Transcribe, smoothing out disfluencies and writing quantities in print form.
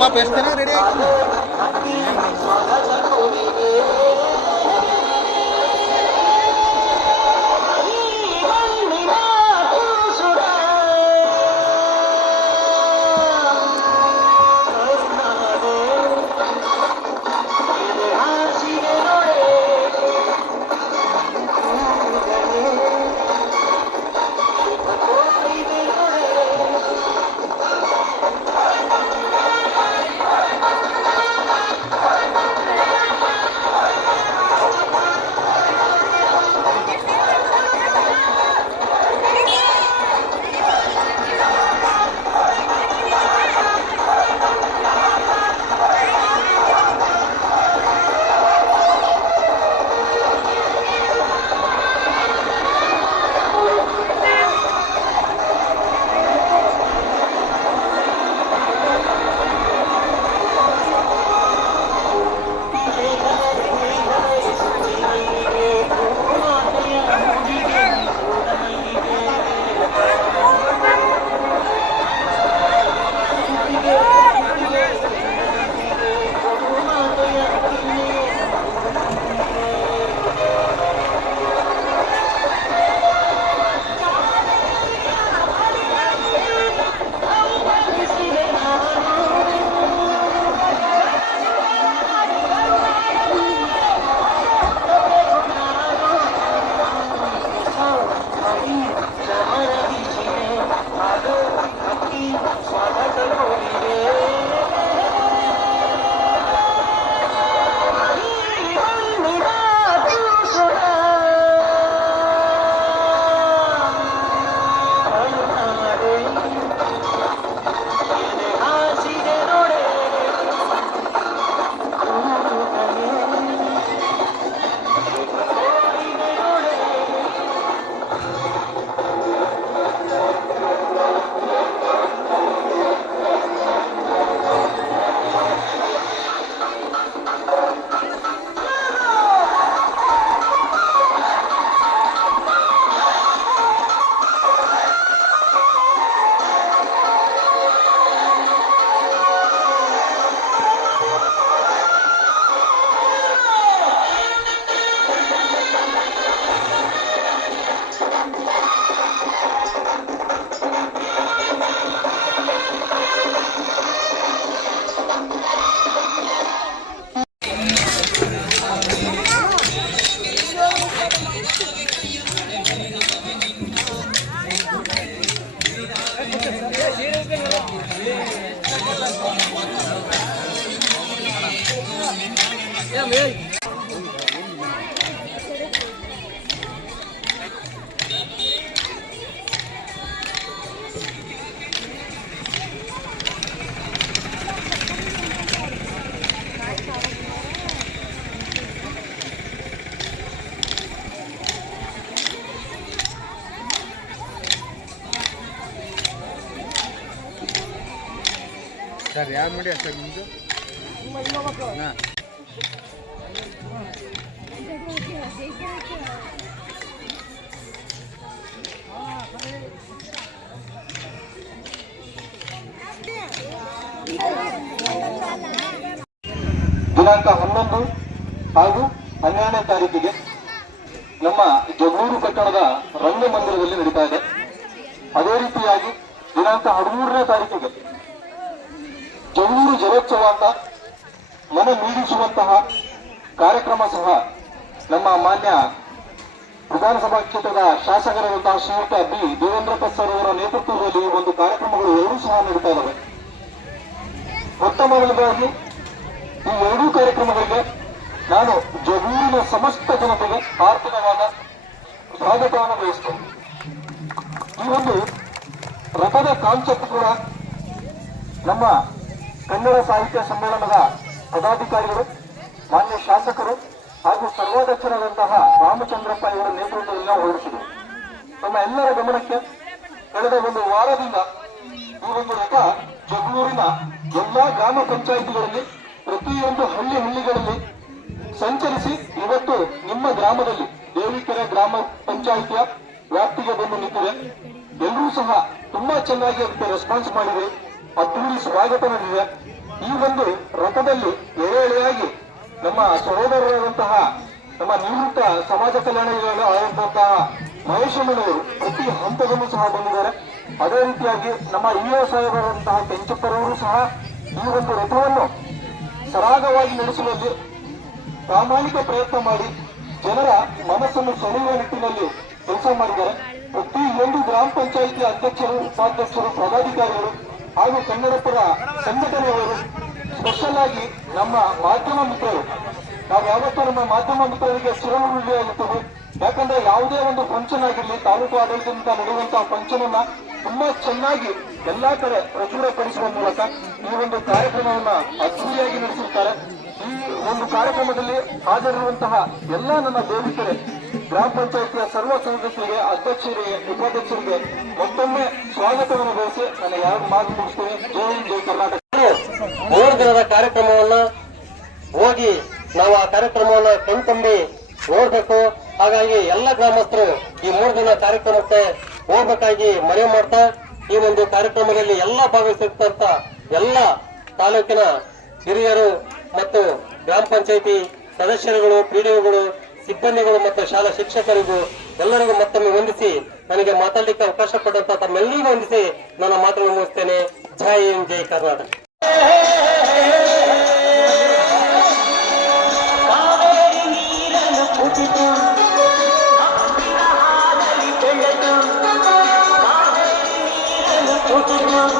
ಪಾಪ ಎಷ್ಟು ಜನ ರೆಡಿ ಆಯ್ತು. ಸರ್ ಯಾರು ನೋಡಿ ಸರ್ ನಿಮ್ಮದು ಹಾಂ ದಿನಾಂಕ 11 ಹಾಗೂ 12ನೇ ತಾರೀಕಿಗೆ ನಮ್ಮ ಜಗಳೂರು ಪಟ್ಟಣದ ರಂಗಮಂದಿರದಲ್ಲಿ ನಡೀತಾ ಇದೆ. ಅದೇ ರೀತಿಯಾಗಿ ದಿನಾಂಕ 13ನೇ ತಾರೀಕಿಗೆ ಜಗಳೂರು ಜಲೋತ್ಸವ ಅಂತ ಮನ ಮೀರಿಸುವಂತಹ ಕಾರ್ಯಕ್ರಮ ಸಹ ನಮ್ಮ ಮಾನ್ಯ ವಿಧಾನಸಭಾ ಕ್ಷೇತ್ರದ ಶಾಸಕರಾದಂತಹ ಶ್ರೀಯುತ ಬಿ ದೇವೇಂದ್ರಪ್ಪ ಸರ್ ಅವರ ನೇತೃತ್ವದಲ್ಲಿ ಈ ಒಂದು ಕಾರ್ಯಕ್ರಮಗಳು ಎರಡೂ ಸಹ ನಡೀತಾ ಇದ್ದಾವೆ. ಮೊತ್ತ ಮೊದಲದಾಗಿ ಈ ಎರಡೂ ಕಾರ್ಯಕ್ರಮಗಳಿಗೆ ನಾನು ಜಗಳೂರಿನ ಸಮಸ್ತ ಜನತೆಗೆ ಆರ್ಥಿಕವಾದ ಸ್ವಾಗತವನ್ನು ಬಯಸ್ತೇನೆ. ಈ ಒಂದು ರಥದ ಕಾನ್ಸೆಪ್ಟ್ ಕೂಡ ನಮ್ಮ ಕನ್ನಡ ಸಾಹಿತ್ಯ ಸಮ್ಮೇಳನದ ಪದಾಧಿಕಾರಿಗಳು, ಮಾನ್ಯ ಶಾಸಕರು ಹಾಗೂ ಸರ್ವಾಧ್ಯಕ್ಷರಾದಂತಹ ರಾಮಚಂದ್ರಪ್ಪ ಇವರ ನೇತೃತ್ವದಲ್ಲಿ ನಾವು ಹೊರಡಿಸಿದರು. ನಮ್ಮ ಎಲ್ಲರ ಗಮನಕ್ಕೆ ಕಳೆದ ಒಂದು ವಾರದಿಂದ ಈ ಒಂದು ರಥ ಜಗಳೂರಿನ ಎಲ್ಲಾ ಗ್ರಾಮ ಪಂಚಾಯಿತಿಗಳಲ್ಲಿ ಪ್ರತಿಯೊಂದು ಹಳ್ಳಿಗಳಲ್ಲಿ ಸಂಚರಿಸಿ ಇವತ್ತು ನಿಮ್ಮ ಗ್ರಾಮದಲ್ಲಿ ದೇವಿಕೆರೆ ಗ್ರಾಮ ಪಂಚಾಯಿತಿಯ ವ್ಯಾಪ್ತಿಗೆ ಬಂದು ನಿಂತಿದೆ. ಎಲ್ಲರೂ ಸಹ ತುಂಬಾ ಚೆನ್ನಾಗಿ ಅದಕ್ಕೆ ರೆಸ್ಪಾನ್ಸ್ ಮಾಡಿದೆ. ಅದ್ದೂರಿ ಸ್ವಾಗತ ನಡೆದಿದೆ. ಈ ಒಂದು ರಥದಲ್ಲಿ ಎಳೆ ಎಳೆಯಾಗಿ ನಮ್ಮ ಸಹೋದರರಾದಂತಹ ನಮ್ಮ ನಿವೃತ್ತ ಸಮಾಜ ಕಲ್ಯಾಣ ಆಗಿರುವಂತಹ ಮಹೇಶಮ್ಮನವರು ಪ್ರತಿ ಹಂತದಲ್ಲೂ ಸಹ ಬಂದಿದ್ದಾರೆ. ಅದೇ ರೀತಿಯಾಗಿ ನಮ್ಮ ಇಒ ಸಾಹೇಬರಾದಂತಹ ಕೆಂಚಪ್ಪರವರು ಸಹ ಈ ಒಂದು ರಥವನ್ನು ಸರಾಗವಾಗಿ ನಡೆಸುವಲ್ಲಿ ಪ್ರಾಮಾಣಿಕ ಪ್ರಯತ್ನ ಮಾಡಿ ಜನರ ಮನಸ್ಸನ್ನು ಸೆಳೆಯುವ ನಿಟ್ಟಿನಲ್ಲಿ ಕೆಲಸ ಮಾಡಿದ್ದಾರೆ. ಪ್ರತಿಯೊಂದು ಗ್ರಾಮ ಪಂಚಾಯಿತಿ ಅಧ್ಯಕ್ಷರು, ಉಪಾಧ್ಯಕ್ಷರು, ಪದಾಧಿಕಾರಿಗಳು ಹಾಗೂ ಕನ್ನಡಪರ ಸಂಘಟನೆಯವರು, ಸ್ಪೆಷಲ್ ಆಗಿ ನಮ್ಮ ಮಾಧ್ಯಮ ಮಿತ್ರರು, ನಾವು ಯಾವತ್ತೂ ನಮ್ಮ ಮಾಧ್ಯಮ ಮಿತ್ರರಿಗೆ ಚಿರಋಣಿಯಾಗಿರ್ತೇವೆ. ಯಾಕಂದ್ರೆ ಯಾವುದೇ ಒಂದು ಫಂಕ್ಷನ್ ಆಗಿರಲಿ, ತಾಲೂಕು ಆಡಳಿತದಿಂದ ನಡೆಯುವಂತಹ ಫಂಕ್ಷನ್ ಅನ್ನ ತುಂಬಾ ಚೆನ್ನಾಗಿ ಎಲ್ಲಾ ಕಡೆ ಪ್ರಚುರಪಡಿಸುವ ಮೂಲಕ ಈ ಒಂದು ಕಾರ್ಯಕ್ರಮವನ್ನ ಅದ್ದೂರಿಯಾಗಿ ನಡೆಸುತ್ತಾರೆ. ಈ ಒಂದು ಕಾರ್ಯಕ್ರಮದಲ್ಲಿ ಹಾಜರಿರುವಂತಹ ಎಲ್ಲ ನನ್ನ ದೇವಿಕರೇ, ಗ್ರಾಮ ಪಂಚಾಯಿತಿಯ ಸರ್ವ ಸದಸ್ಯರಿಗೆ, ಅಧ್ಯಕ್ಷರಿಗೆ, ಉಪಾಧ್ಯಕ್ಷರಿಗೆ ಮತ್ತೊಮ್ಮೆ ಸ್ವಾಗತವನ್ನು ಬಯಸಿ ನಾನು ಯಾರು ಮಾತು ಮುಗಿಸ್ತೇನೆ. ಜೈ ಹಿಂದ್, ಜೈ ಕರ್ನಾಟಕ. 3 ದಿನದ ಕಾರ್ಯಕ್ರಮವನ್ನ ಹೋಗಿ ನಾವು ಆ ಕಾರ್ಯಕ್ರಮವನ್ನ ಕಣ್ತುಂಬಿ ನೋಡ್ಬೇಕು. ಹಾಗಾಗಿ ಎಲ್ಲ ಗ್ರಾಮಸ್ಥರು ಈ 3 ದಿನ ಕಾರ್ಯಕ್ರಮಕ್ಕೆ ಹೋಗ್ಬೇಕಾಗಿ ಮನವಿ ಮಾಡ್ತಾ, ಈ ಒಂದು ಕಾರ್ಯಕ್ರಮದಲ್ಲಿ ಎಲ್ಲ ಭಾಗವಹಿಸಿರ್ತಂತ ಎಲ್ಲ ತಾಲೂಕಿನ ಹಿರಿಯರು ಮತ್ತು ಗ್ರಾಮ ಪಂಚಾಯಿತಿ ಸದಸ್ಯರುಗಳು, ಪಿಡಿಒಗಳು, ಸಿಬ್ಬಂದಿಗಳು ಮತ್ತು ಶಾಲಾ ಶಿಕ್ಷಕರಿಗೂ ಎಲ್ಲರಿಗೂ ಮತ್ತೊಮ್ಮೆ ವಂದಿಸಿ, ನನಗೆ ಮಾತಾಡಲಿಕ್ಕೆ ಅವಕಾಶ ಕೊಟ್ಟಂತ ತಮ್ಮೆಲ್ಲರಿಗೂ ವಂದಿಸಿ ನನ್ನ ಮಾತನ್ನು ಮುಗಿಸ್ತೇನೆ. ಜೈ ಹಿಂದ್, ಜೈ ಕರ್ನಾಟಕ. Thank you.